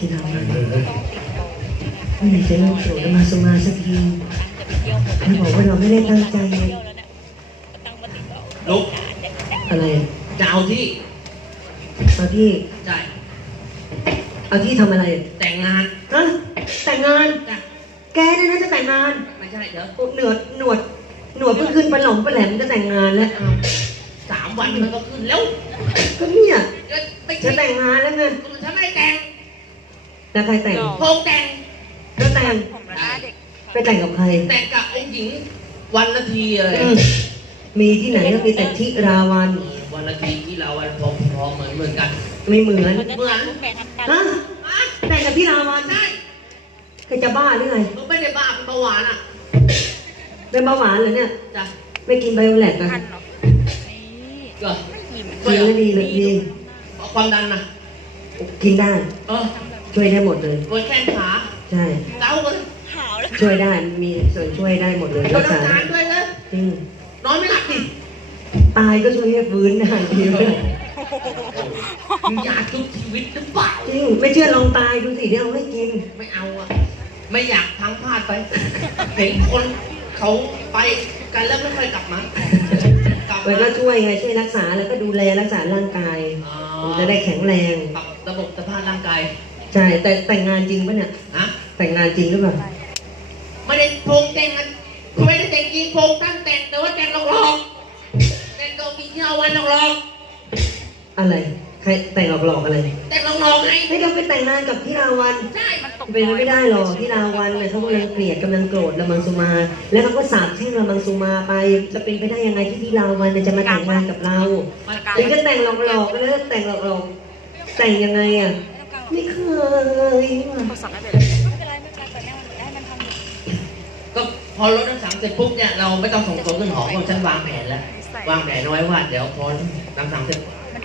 ที่เราไม่มีจะเล่าสู่แล้วมาสมาสักทีไม่บอกว่าเราไม่ได้ตั้งใจลุกอะไรจะเอาที่เอาที่ใช่เอาที่ทำอะไร แต่งงานฮะแต่งงานแกเนี่ยนะจะแต่งงานไม่ใช่เดี๋ยวโอ้หนวดหนวดหนวดเพิ่งขึ้นปลาหลงปลาแหลมจะแต่งงานแล้วสามวันมันก็ขึ้นแล้วก็เนี่ยจะแต่งงานแล้วไงฉันไม่ได้แต่ง แล้วใครแต่งพงแต่งแล้วแต่งไปแต่งกับใคร แต่งกับองค์หญิงวันนาทีอะไรอืมมีที่ไหนก็มีแต่ทิราวัน วันนาทีที่เราวันพร้อมๆเหมือนเหมือนกันไม่เหมือนเหมือนฮะอะแต่งกับพี่ราวันใช่แกจะบ้าหรือไงมันไม่ได้บ้าเป็นเบาหวานอะเป็นเบาหวานเหรอเนี่ย จ้ะไม่กินไบโอแลกนะก็กินแล้วดีเลยดีความดันนะกินได้ เออ ช่วยได้หมดเลย ปวดแข้งขาใช่เกากันช่วยได้มีส่วนช่วยได้หมดเลยเรารักษาทำงานด้วยนะจริงนอนไม่หลับดิตายก็ช่วยให้ฟื้นได้จริงมึงอยากทุกชีวิตหรือเปล่าจริงไม่เชื่อลองตายดูสิเดี๋ยวเอาให้กิน ไม่เอาอะ ไม่อยากพังพลาดไปเห็นคนเขาไปกันแล้วไม่ค่อยกลับมากลับมันมาก็ช่วยไงช่วยรักษาแล้วก็ดูแลรักษาร่างกายอ๋อมันจะได้แข็งแรง ปรับระบบสภาพร่างกาย ใช่ แต่แต่งงานจริงปะเนี่ยนะแต่งงานจริงหรือเปล่าไม่ได้โพงแต่งกันไม่ได้แต่งจริงโพงตั้งแต่งแต่ว่าแต่งหลอกๆแต่งตัวมีที่เอาวันหลอกอะไร ใครแต่งหลอกๆอะไรๆแต่งหลอกๆไงไม่ต้องไปแต่งงานกับที่ราวันใช่มันตกเป็นไปไม่ได้หรอกที่ราวันเนี่ยเขากำลังเกลียดกำลังโกรธละมังสุมา แล้วเขาก็สาบแช่งละมังสุมาไป จะเป็นไปได้ยังไงที่ที่ราวันเนี่ยจะมาแต่งงานกับเรา มันถึงจะแต่งหลอกๆก็แล้วแต่งหลอกๆแต่งยังไงอะ ไม่เคยว่ะก็พอรถน้ำสังเสร็จปุ๊บเนี่ยเราไม่ต้องส่งตัวขึ้นหอเพราะฉันวางแผนแล้ววางแผนเอาไว้ว่าเดี๋ยวพอน้ำสังเสร็จ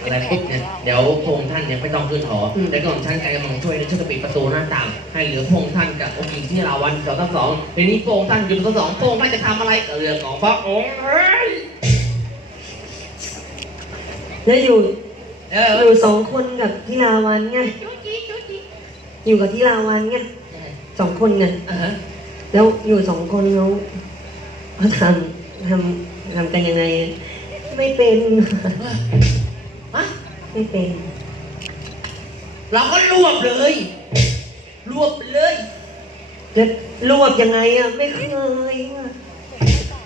อะไรปุ๊บเนี่ยเดี๋ยวพระองค์ท่านเนี่ยไม่ต้องขึ้นหออแต่ก่อนท่านกำลังช่วยในช่วยจะปิดประตูหน้าต่างให้เหลือพระองค์ท่านกับองค์หญิงที่ราวันสองต่อสองทีนี้พระองค์ท่านอยู่ต่อสองพระองค์ท่านจะทำอะไรกับเรื่องของพระองค์เฮ้ยแล้วอยู่เอออยู่สองคนกับที่ราวันไง อยู่กับที่ราวันไงสองคนไงอ่าฮะแล้วอยู่สองคนเขาเขาทำทำทำกันยังไง ไม่เป็นฮะไม่เป็นเราก็รวบเลย รวบไปเลย แล้วรวบยังไงอะไม่เคยว่ะ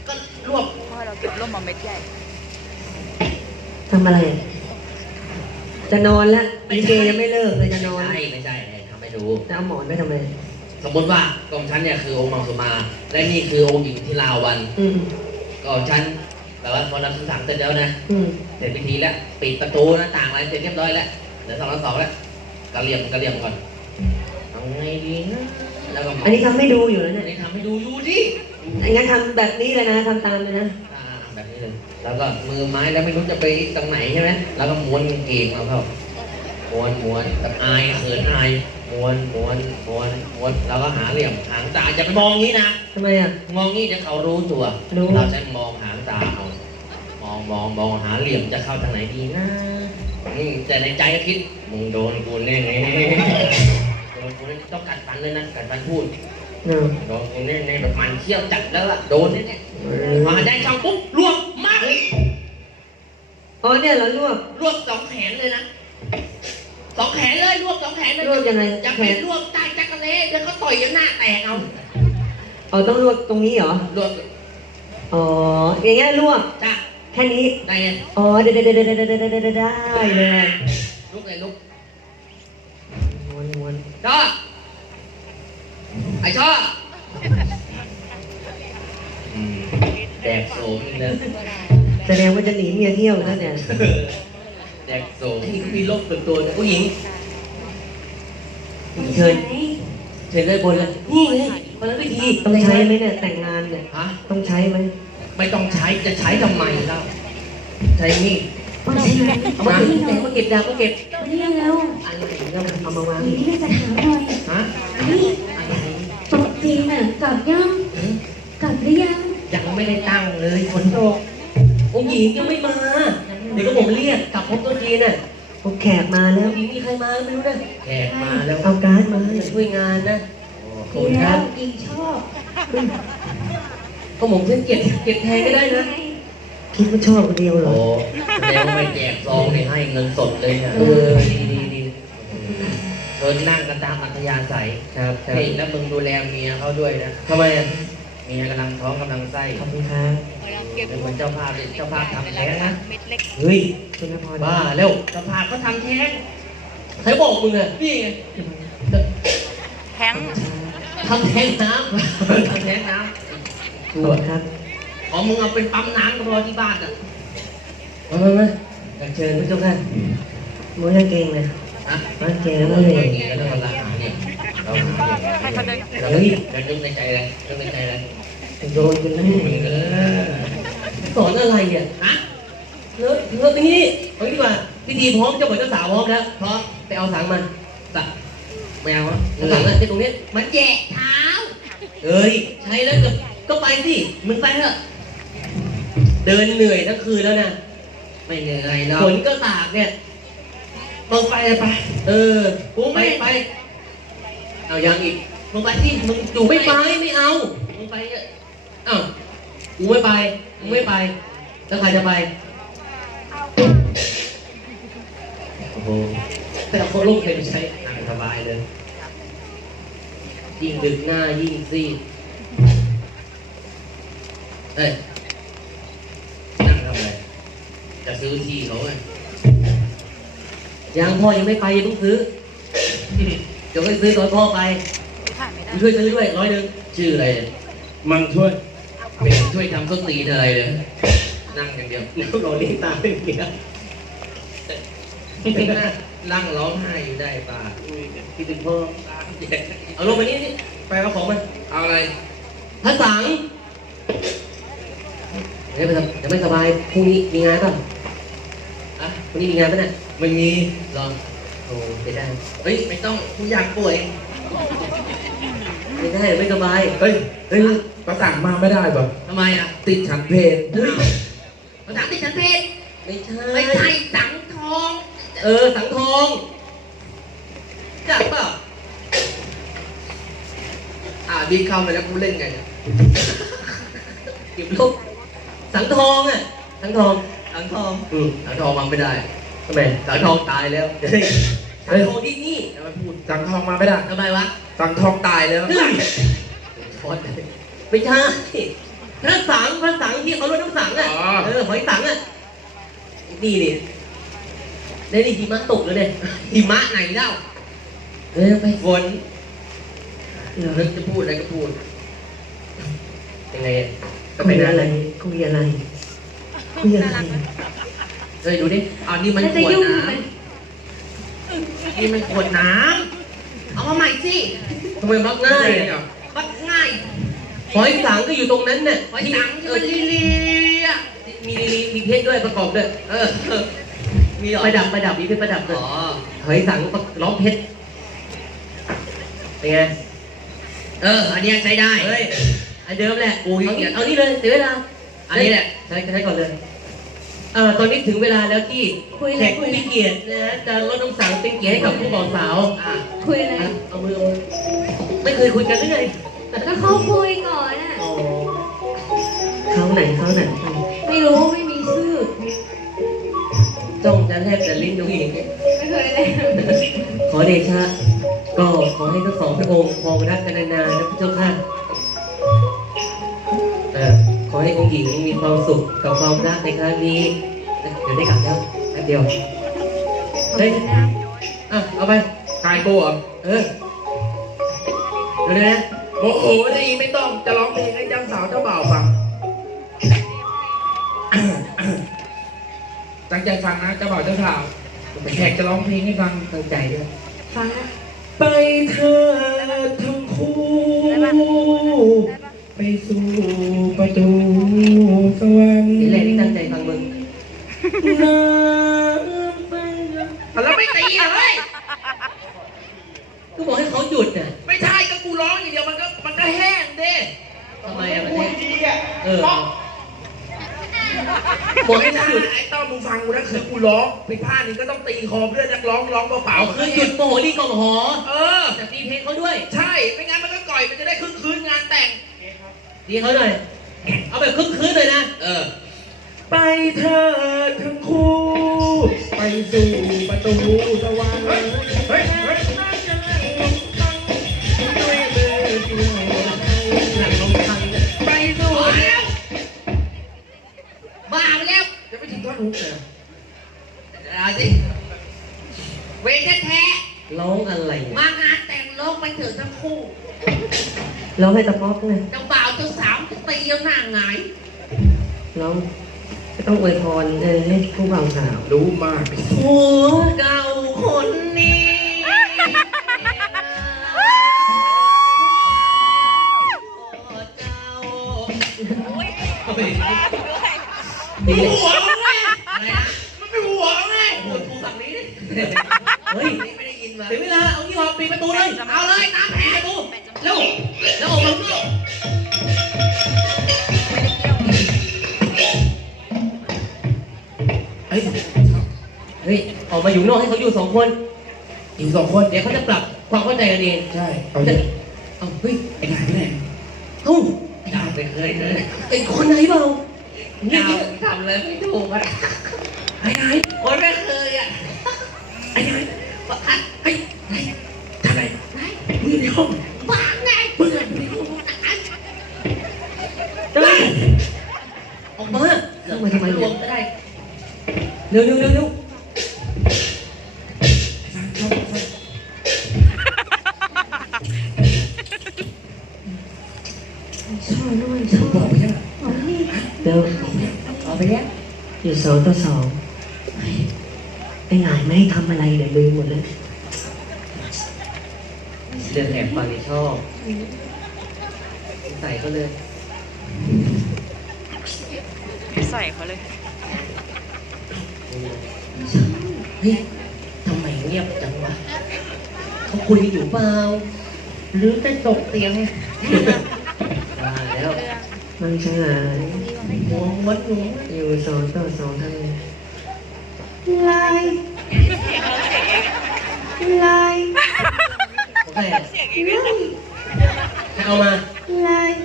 ก็รวบพ่อเราเก็บร่มมาเม็ดใหญ่ ทำอะไร จะนอนแล้วลิเกยังไม่เลิกเลยจะนอน ไม่ใช่ไม่ใช่ ไม่ใช่ทำให้ดูจะเอาหมอนไปทำไม สมมติว่ากองฉันเนี่ยคือองค์มังสุมา และนี่คือองค์หญิงที่ลาวันอืมกองฉันแต่ว่าพอรับคำสั่งเสร็จแล้วนะอืมเสร็จพิธีแล้วปิดประตูหน้าต่างอะไรเสร็จเรียบร้อยแล้วเหลือสองต่อสองแล้วกระเหลี่ยมกระเหลี่ยมก่อนเอาไงดีนะแล้วก็มาอันนี้ทำให้ดูอยู่แล้วอัเนี่ยนนี้ทำให้ดูอยู่ดิอันนี้ทำแบบนี้เลยนะทำตามเลยนะ อ่าแบบนี้เลยแล้วก็มือไม้แล้วไม่รู้จะไปตรงไหนใช่ไหมแล้วก็ม้วนกางเกงมาเข้าม้วนม้วนแบบอายเขินอาย ม้วนม้วนม้วนม้วนแล้วก็หาเหลี่ยมหางตาอย่าไปมองงี้นะ ทำไมอะ มองงี้เดี๋ยวเขารู้ตัว รู้ เราใช้มองหางตาเอา มองมองมองหาเหลี่ยมจะเข้าทางไหนดีนะอืมแต่ในใจก็คิด มึงโดนกูแน่แน่โดนกูแน่ต้องกัดฟันเลยนะกัดฟันพูด เออโดนกูแน่แน่แบบมันเขี้ยวจัดแล้วล่ะโดนแน่แน่มาได้ช่องปุ๊บรวบมากอ๋อเนี่ยเรารวบรวบสองแขนเลยนะ สองแขนเลยรวบสองแขนเลยรวบยังไงอย่าแขไปนรวบใต้จักรเล่เดี๋ยวเขาต่อยยันหน้าแตกเอาอ๋อต้องรวบตรงนี้เหรอรวบอ๋ออย่างเงี้ยรวบจ้ะแค่นี้ได้ไงอ๋อได้ได้ได้ได้ได้ได้ได้ได้ได้เลยลุกเลยลุกม้วนม้วนชอบไอชอบอืมแดกโสมอีกแล้วแสดงว่าจะหนีเมียเที่ยวแล้วเนี่ย แดกโสมนี่มีโรคส่วนตัวนะผู้หญิงเชิญเชิญเลยบนเลยนี่ไงคนละวิธีต้องใช้ไหมเนี่ยแต่งงานเนี่ยฮะต้องใช้ไหมไม่ต้องใช้จะใช้ทำไมเล่าใช้นี่ต้องใช้ไหมเอามาแต่มาเก็บดาวก็เก็บวันนี้แล้วอะไรแล้วเอามาวางวันนี้จะถามหน่อยฮะนี่อะไรตกจีนอะกลับยังหืมกลับหรือยังยังไม่ได้ตั้งเลยฝนตกองค์หญิงยังไม่มา เดี๋ยวก็ผมเรียกกลับพบตัวจีนน่ะพวกแขกมาแล้วมีมีใครมาไม่รู้นะแขกมาแล้วเอาการ์ดมามาช่วยงานนะขอบดีคุณคแล้รัวบยิงชอบก็ผมเช่นเก็บเก็บแทนก็ได้นะคิดว่าชอบคนเดียวเหรโอ้อแสดงว่าไม่แจกซองนี่ให้เงินสดเลยเนี่ยเออดีดีดีเออนั่งกันตามอัธยาศัยครับครับเฮ้ยแล้วมึงดูแลเมียเขาด้วยนะทำไมอะ เมียกำลังท้องกำลังไส้ขอบคุณครับเป็นเหมือนเจ้าภาพเลยเจ้าภาพทำแท้งนะเฮ้ยคุณนพรบ้าเร็วเจ้าภาพเขาทำแท้งใครบอกมึงอะนี่ไงแท้งทำแท้งน้ำทำแท้งน้ขอบคุณครับำของมึงเอาเป็นปั๊มน้ำก็พอที่บ้านอะมามามาอยากเชิญผู้ชมค่ะม้วนกางเกงเลยฮะม้วนกางเกงแล้วก็เราเลเลย เราละเนี่ยเราหาเนี่ยให้เขาเดินเราเฮ้ยเรานึกในใจอะไรนึกในใจอะไรโดนกันแล้วมึงเออสอนอะไรอะฮะเลิกเลิกนี่เอาดีกว่าพิธีพร้อมเจ้าบ่าวเจ้าสาวพร้อมแล้วพร้อมไปเอาสังมาสักไม่เอาอะสังอะที่ตรงนี้มันแยะเท้าเอ้ยใช่แล้วก็ก็ไปสิมึงไปเถอะเดินเหนื่อยทั้งคืนแล้วนะไม่เหนื่อยแล้วฝนก็ตากเนี่ยมึงไปเลยไป เออกูไม่ไป เอายังอีก มึงไปที่มึงอยู่ไม่ไปไม่เอา มึงไปเถอะอ้าวกูไม่ไปมึงไม่ไป แล้วใครจะไปโอ้โหแต่เอาคนลูกเคยไปใช้นั่งสบายเลย ยิ่งดึกหน้ายิ่งซีดเอ้ยนั่งทำอะไร จะซื้อที่เขาไงยังพ่อยังไม่ไปยังเพิ่งซื้อ เดี๋ยวไปซื้อตอนพ่อไปผ่านไม่ได้กูช่วยซื้อด้วยร้อยหนึ่งชื่ออะไรเนี่ยมังช่วยเป็นช่วยทำส้นตีนอะไรเลยนั่งอย่างเดียวรอเลี้ยงตาเป็นเกียร์นั่งร้องไห้อยู่ได้ป่าคิดถึงพ่อตาแย่เอาลงมานี่นี่ไปเอาของมาเอาอะไรพระสังเดี๋ยวไปทำเดี๋ยวไม่สบายพรุ่งนี้มีงานป่ะอะพรุ่งนี้มีงานป่ะเนี่ยไม่มีรอ โอ้ไม่ได้ เฮ้ย ไม่ต้องกูอยากป่วย ไม่ได้ ไม่สบาย เฮ้ย เฮ้ยประสั่งมาไม่ได้ป่ะทำไมอะติดฉันเพลเฮ้ยภาษาที่ฉันเพศไม่ใช่ ไม่ใช่สังทอง เออ สังทองจับเปล่าอ่าบีเข้าไปแล้วกูเล่นไงเนี่ยเก็บลูกสังทองอะ สังทอง สังทองอืมสังทองมังไม่ได้ ทำไมสังทองตายแล้วเฮ้ยสังทองที่นี่ทำไมพูดสั่งทองมาไม่ได้ทำไมวะสั่งทองตายแล้วช้อนไม่ใช่พระสังพระสังที่เขาลดน้ำสังอะอ๋อเออหอยสังอะนี่นี่ในนี่หิมะตกแล้วเนี่ยหิมะไหนเล่าเออไปฝนนึกจะพูดอะไรก็พูดยังไงอะก็คุเป็นยอะอะไรไรคุยอะไรคุยอะไร เฮ้ยดูดิอันนี้มันแล้วขจะวดยุ่งน้ไหมำนี่มันขวดน้ำเอามาใหม่สิทำไมมักง่ายอะมักง่ายหอยสังก็อยู่ตรงนั้นน่ะหอยสังที่มันลีลีอะมีมีมีเพชรด้วยประกอบด้วยเออเออ มีประดับประดับมีเพชรประดับด้วยอ๋อหอยสังประร้องเพชร เป็นไง เออ อันเนี้ยใช้ได้ เฮ้ย อันเดิมแหละโอ้ยเอาเอานี่เลยเสียเวลาอันนี้แหละ ใช้ใช้ก่อนเลย เออตอนนี้ถึงเวลาแล้วที่คุยอะแขไรกคุผู้ยอะไรมีเกียรตินะฮะจะลดน้ำสังเป็นเกียรติให้กับผู้บ่าวสาวอะคุยอะไรอะเอามือเอามือไม่เคยคุยกันหรือไงก็เขาคุยก่อนอะ เขาไหนเขาไหนไม่รู้ไม่มีชื่อ จ้องจะแทบจะลิ้นดูอีกไม่เคยเลยขอเดชะ ก็ขอให้ทั้งสองพระองค์ครองรักกันนานๆนะพระเจ้าค่ะ อให้องค์หญิงมีความสุขกับความรักในครั้งนี้เดี๋ยวได้กลับแล้วแป๊บเดียวเฮ้ยอะเอาไปกายโก้เหรอเออเดี๋ยวนะโอ้โหดีไม่ต้องจะร้องเพลงให้เจ้าสาวเจ้าบ่าวฟังตั้งใจฟังนะเจ้าบ่าวเจ้าสาวแขกจะร้องเพลงให้ฟังตั้งใจด้วยฟังนะไปเธอทั้งคู่ ไปสู่ประตูสวรรค์นี่แหละที่ตั้งใจฟังมึงน้ำไปแล้วไม่ตีอะเฮ้ยก็บอกให้เขาหยุดน่ะไม่ใช่ก็กูร้องอย่างเดียวมันก็มันก็แห้งเด้ทำไมอะมันพูแห้ดงดีอะเออเพราะบอกให้หยุดไอ้ต้อมมึงฟังกูนะคือกูร้องผิดพลาดนี่ก็ต้องตีคอเพื่อนนักร้องร้องเปล่าเอาๆคือหยุดโมโหรีกล่อมหอเออ แต่ตีเพลงเขาด้วย ใช่ ไม่งั้นมันก็ก่อยมันจะได้คืนคืนงานแต่ง ตีเขาหน่อย เอาแบบคึกคืนเลยนะ เออ ไปเถิดทั้งคู่ ไปสู่ประตูสวรรค์เฮ้ยเฮ้ยเฮ้ยด้วยมือเดียวหลังลงทันไปสู่พอแล้วบ้าไปแล้ว จะไปถึงท่อนฮุกเลยเอาสิเวทแท้ร้องอะไรๆมางานแต่งร้องไปเถอะทั้งคู่ร้องให้ตะป๊อกไงเจ้า ต้องอวยพรเออให้ผู้บ่าวสาวรู้มากผัวเก่าคนนี้พ่อเจ้าเอาไปดิดีเลยหัวมันไงอะไรนะมันเป็นหัวไงโอ้ยกูฝั่งนี้ดิเฮ้ยนี่ไม่ได้ยินมาถึงเวลาเอาที่ออกปิดประตูเลย เอาเลย ออกมาอยู่นอกให้เขาอยู่สองคนอีกสองคนเดี๋ยวเขาจะปรับความเข้าใจกันเองใช่เอาดิเอาเฮ้ยไอ้ไหนไปไหนเอ้าด่าไปเคยเลยไอ้คนไหนเปล่าเดาทำอะไรไม่ถูกอะไอ้ไหนคนไม่เคยอะไอ้ไหนประคัดไอ้ไหนทำไมมึงอยู่ในห้องบ้าไงมึงอะอยู่ในห้องเฮ้ยออกมาเข้ามาทำไมรเนี่วยมก็ได้เร็วเร็วเร็ว อยู่สองต่อสองไอ้หงายไม่ให้ทำอะไรเลยลืมหมดเลยเดือดแหลกฟังนี่ชอบใส่ก็เลย ใส่เขาเลย เฮ้ยทำไมเงียบจังวะเขาคุยอยู่เปล่า หรือเต้ตกเตียงว่าแล้ว มันช่างหาย muốn mất nhé nhiều rồi rồi rồi thôi lai lai Sao mà Lai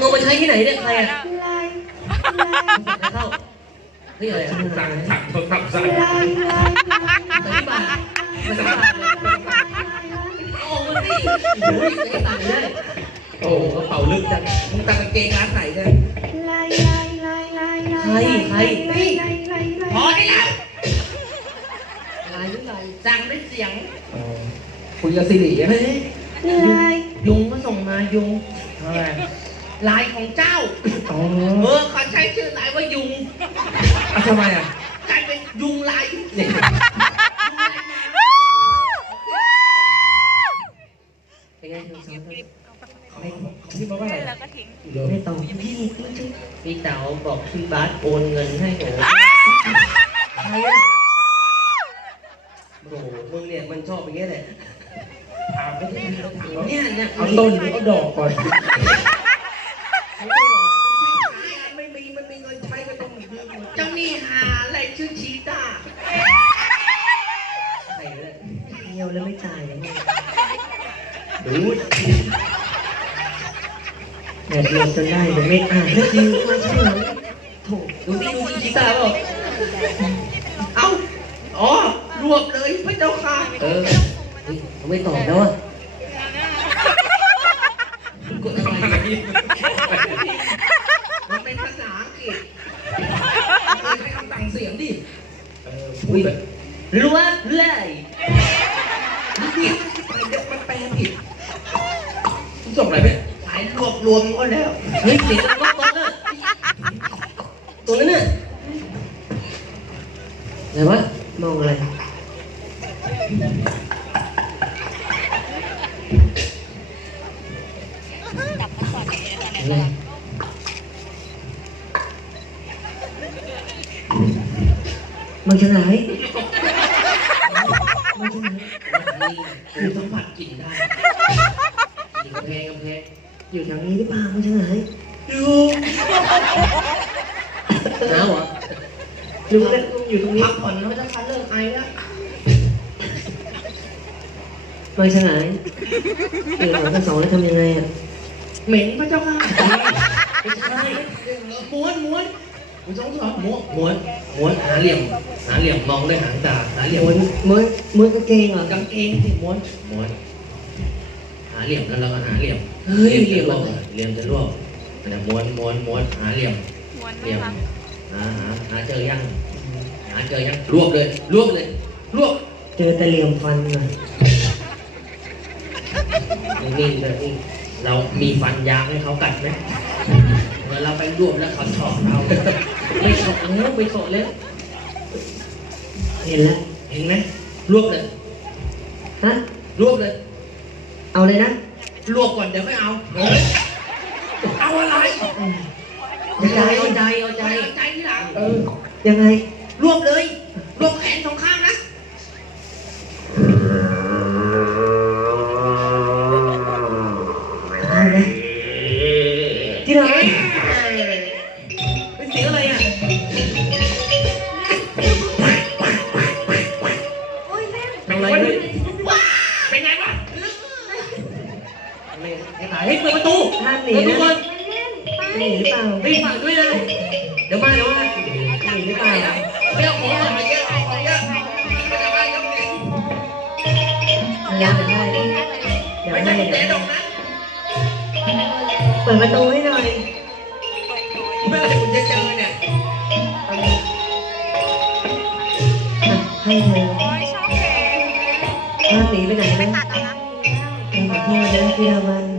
Ngô mà thấy cái này đấy Lai à Lai Lai Không Cái này là Thẳng thẳng thôi thẳng ra Lai Lai Thấy bà Thấy bà Ồ, cái gì? Ủa, cái tặng nó tàu lưng ra Chúng ta cái kê ngán này đây ลายลายลายลายลายลายพอได้แล้วลายหรือลายสั่งด้วยเสียงอ๋อคุยกับสิริใช่ไหมเฮ้ยลายยุงก็ส่งมายุงลายของเจ้า อ๋อเออเขาใช้ชื่อลายว่ายุงอะทำไมอะ ได้เดี๋ยไม่อ่านแล้วคิวมาเฉยโถดูดิดูดิชีตาเปล่าเอ้าอ๋อรวบเลยพระเจ้าค่ะเออเฮ้ยเขาไม่ตอบแล้วอะกดอะไรมันเป็นภาษาอังกฤษใช้คำสั่งเสียงดิเออพูอุ้ดยแบบล้วนเลยเดี๋ยวมันแปลผิดมึงส่งอะไรไป รวบรวมก็แล้ว เฮ้ยเสียงมันก็ตรงอะตรงนั้นน่ะอะไรวะมองอะไร อะไรมันจะไหนมันจะไหนนี่คือสัมผัสกลิ่นได้ อยู่แถวนี้หรือเปล่ามันจะไหนอยู่หนาวเหรอรู้แล้วลุงอยู่ตรงนี้พักผ่อนแล้วจะคันเลิกไอแล้วบางฉลายเดี๋ยวหมอทั้งสองแล้วทำยังไงอะเหม็นพระเจ้าค่ะไม่ใช่ม้วนม้วนม้วนสองสองม้วนม้วนม้วนหาเหลี่ยมหาเหลี่ยมมองด้วยหางตาหาเหลี่ยมม้วนม้วนม้วนกางเกงเหรอกางเกงที่ม้วนม้วน หาเหลี่ยมแล้วเราก็หาเหลี่ยมเฮ้ยเหลี่ยมจะรวบเหลี่ยมจะรวบนะม้วนม้วนม้วนหาเหลี่ยมม้วนเหลี่ไม่ยมรักหาหาหาเจอยังหาเจอยังรวบเลยรวบเลยรวบเจอแต่เหลี่ยมฟันหน่อยนิ่งๆแบบนี้เรามีฟันยางให้เขากัดไหมเมื่อเราไปรวบแล้วเขาชอบเราไม่ชอบแล้วไม่ชอบแล้วเห็นแล้วเห็นไหมรวบเลยฮะรวบเลย เอาเลยนะรวบก่อนเดี๋ยวไม่เอาเฮ้ยเอาอะไรยังไงเอาใจเอาใจเอาใจที่หลังเออยังไง รวบเลย รวบแขนสองข้างนะ อ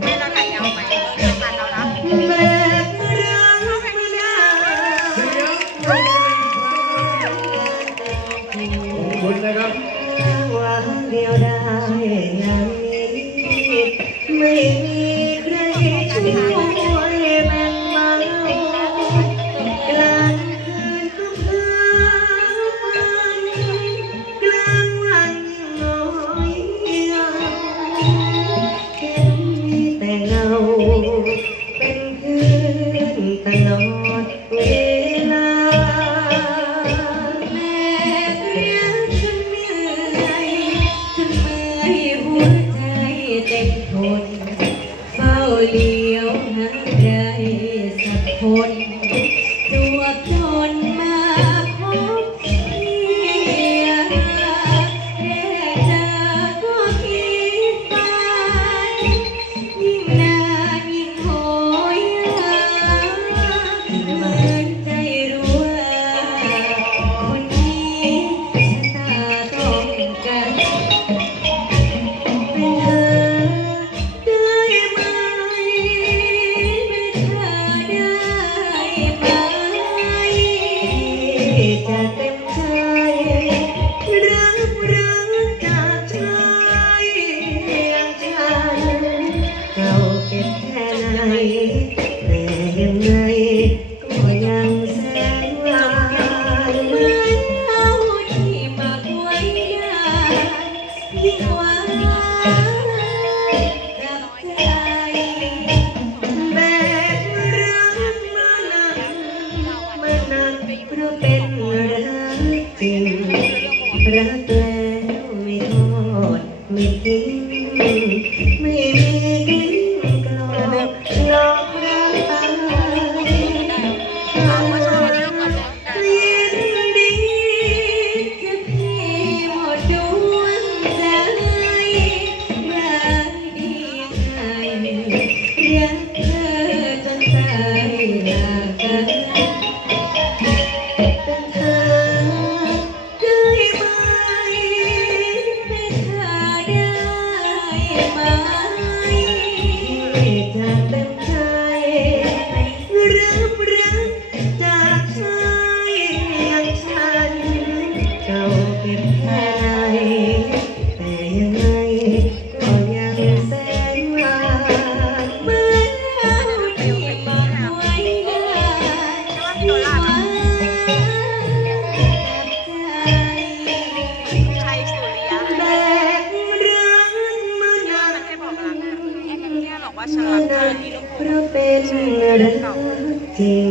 รักจริง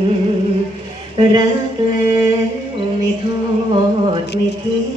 รักแล้วไม่ทอดไม่ทิ้ง